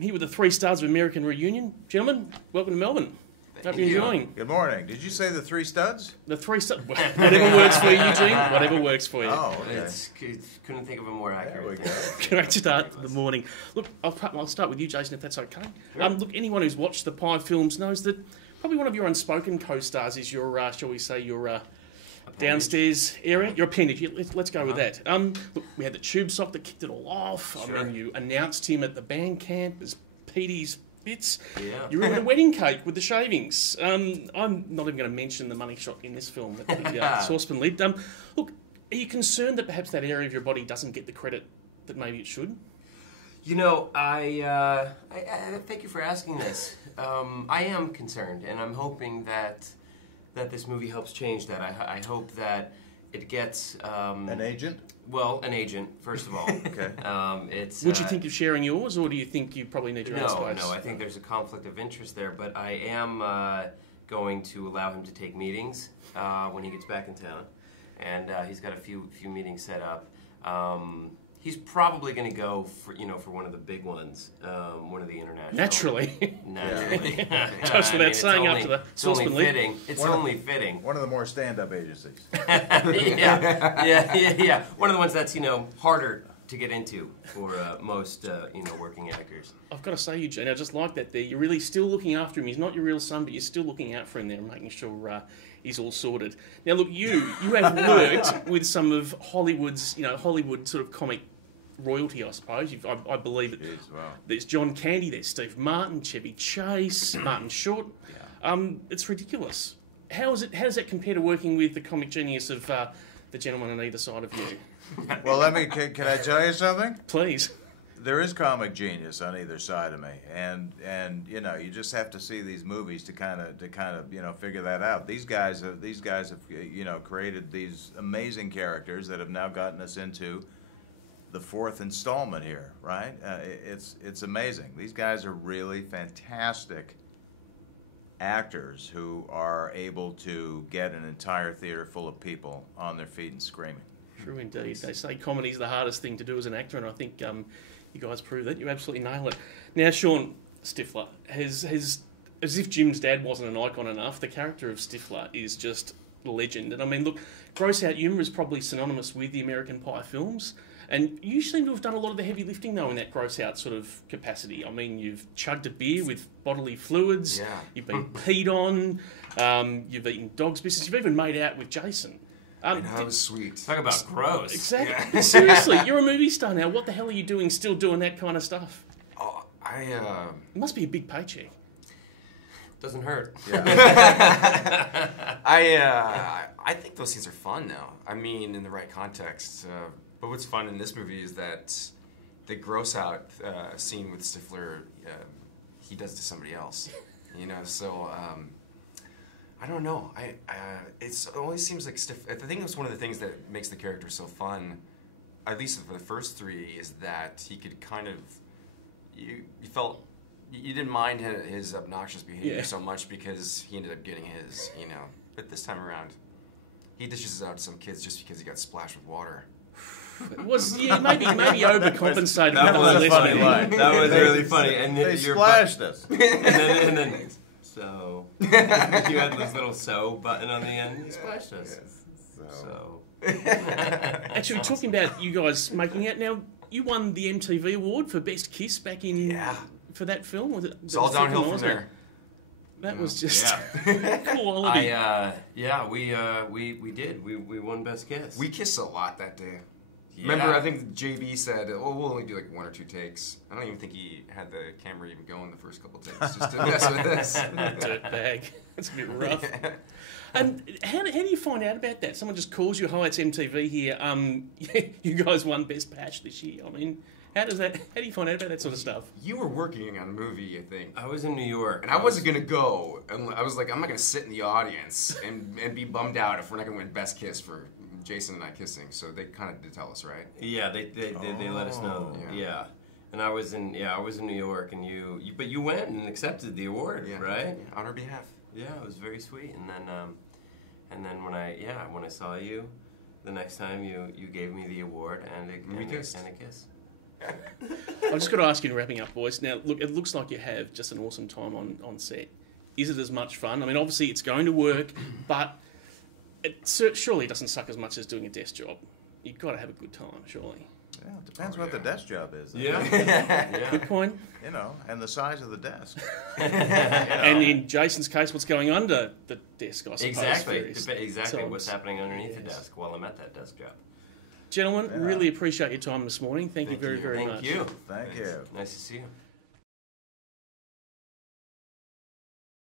I'm here with the 3 stars of American Reunion. Gentlemen, welcome to Melbourne. Hope you're enjoying. Good morning. Did you say the 3 studs? The 3 stars. Whatever works for you, Eugene. Whatever works for you. Oh, okay. Couldn't think of a more accurate. Great start to the morning. Look, I'll start with you, Jason, if that's okay. Sure. Look, anyone who's watched the Pie films knows that probably one of your unspoken co-stars is your, shall we say, your downstairs area, your appendage. Let's go with that. Look, we had the tube sock that kicked it all off. Sure. I mean, you announced him at the band camp as Petey's bits. Yeah. You're in a wedding cake with the shavings. I'm not even going to mention the money shot in this film at the saucepan lid. Look, are you concerned that perhaps that area of your body doesn't get the credit that maybe it should? You know, I thank you for asking this. I am concerned, and I'm hoping that this movie helps change that. I hope that it gets an agent. Well, an agent, first of all. Okay. Would you think of sharing yours, or do you think you probably need your own space? No, I think there's a conflict of interest there, but I am going to allow him to take meetings when he gets back in town, and he's got a few meetings set up. He's probably going to go for one of the big ones, one of the international. Naturally. Yeah. Just without saying after the saucepan lid. It's only fitting. One of the more stand-up agencies. yeah. One of the ones that's harder to get into for most working actors. I've got to say, Eugene, I just like that there. You're really still looking after him. He's not your real son, but you're still looking out for him there and making sure he's all sorted. Now, look, you have worked with some of Hollywood's, Hollywood sort of comic royalty, I suppose. I believe it. Wow. There's John Candy, there's Steve Martin, Chevy Chase, Martin Short. Yeah. It's ridiculous. How does that compare to working with the comic genius of the gentleman on either side of you? Well, can I tell you something? Please. There is comic genius on either side of me, and you just have to see these movies to kind of figure that out. These guys have created these amazing characters that have now gotten us into the 4th installment here, right? It's amazing. These guys are really fantastic actors who are able to get an entire theater full of people on their feet and screaming. True indeed. They say comedy's the hardest thing to do as an actor, and I think you guys prove that. You absolutely nail it. Now, Seann, Stifler has as if Jim's dad wasn't an icon enough, the character of Stifler is just legend. And I mean, look, gross out humour is probably synonymous with the American Pie films. And you seem to have done a lot of the heavy lifting, though, in that gross-out sort of capacity. I mean, you've chugged a beer with bodily fluids. Yeah. You've been peed on. You've eaten dog's biscuits. You've even made out with Jason. That was sweet. Talk about gross. Exactly. Yeah. Seriously, you're a movie star now. What the hell are you doing still doing that kind of stuff? Oh, It must be a big paycheck. Doesn't hurt. Yeah. I think those scenes are fun, though. I mean, in the right context. But what's fun in this movie is that the gross out scene with Stifler, he does to somebody else, So I don't know. It always seems like I think it's one of the things that makes the character so fun, at least for the first 3, is that he could kind of you felt you didn't mind his obnoxious behavior so much because he ended up getting his, But this time around, he dishes out to some kids just because he got splashed with water. It was maybe overcompensated. That was a funny line. That was really funny. And they splashed us. And then so you had this little "so" button on the end. You splashed us. Yes. So. Actually, talking about you guys making out now, you won the MTV award for Best Kiss back in for that film. Was it? It's all downhill from there. That was just quality. We did. We won Best Kiss. We kissed a lot that day. Yeah. Remember, I think JB said, we'll only do like 1 or 2 takes. I don't even think he had the camera even going the first couple takes just to mess with us. Dirtbag. That's a bit rough. And how do you find out about that? Someone just calls you, "Hi, it's MTV here. You guys won Best Patch this year." I mean, how do you find out about that sort of stuff? You were working on a movie, I think. I was in New York. And I wasn't going to go. And I was like, I'm not going to sit in the audience and be bummed out if we're not going to win Best Kiss for Jason and I kissing. So they kind of did tell us, right? Yeah, they let us know. Yeah. And I was in New York, and but you went and accepted the award, right? Yeah, on our behalf. Yeah, it was very sweet. And then when I saw you, the next time you gave me the award and a kiss. I've just got to ask you in wrapping up, boys. Now, look, it looks like you have just an awesome time on set. Is it as much fun? I mean, obviously it's going to work, but it surely doesn't suck as much as doing a desk job. You've got to have a good time, surely. Yeah, it depends what the desk job is. Yeah. Good point. You know, and the size of the desk. And in Jason's case, what's going under the desk, I suppose. Exactly. varies Exactly. times. What's happening underneath the desk while I'm at that desk job. Gentlemen, really appreciate your time this morning. Thank you very, very Thank much. you. Thank you. Nice to see you.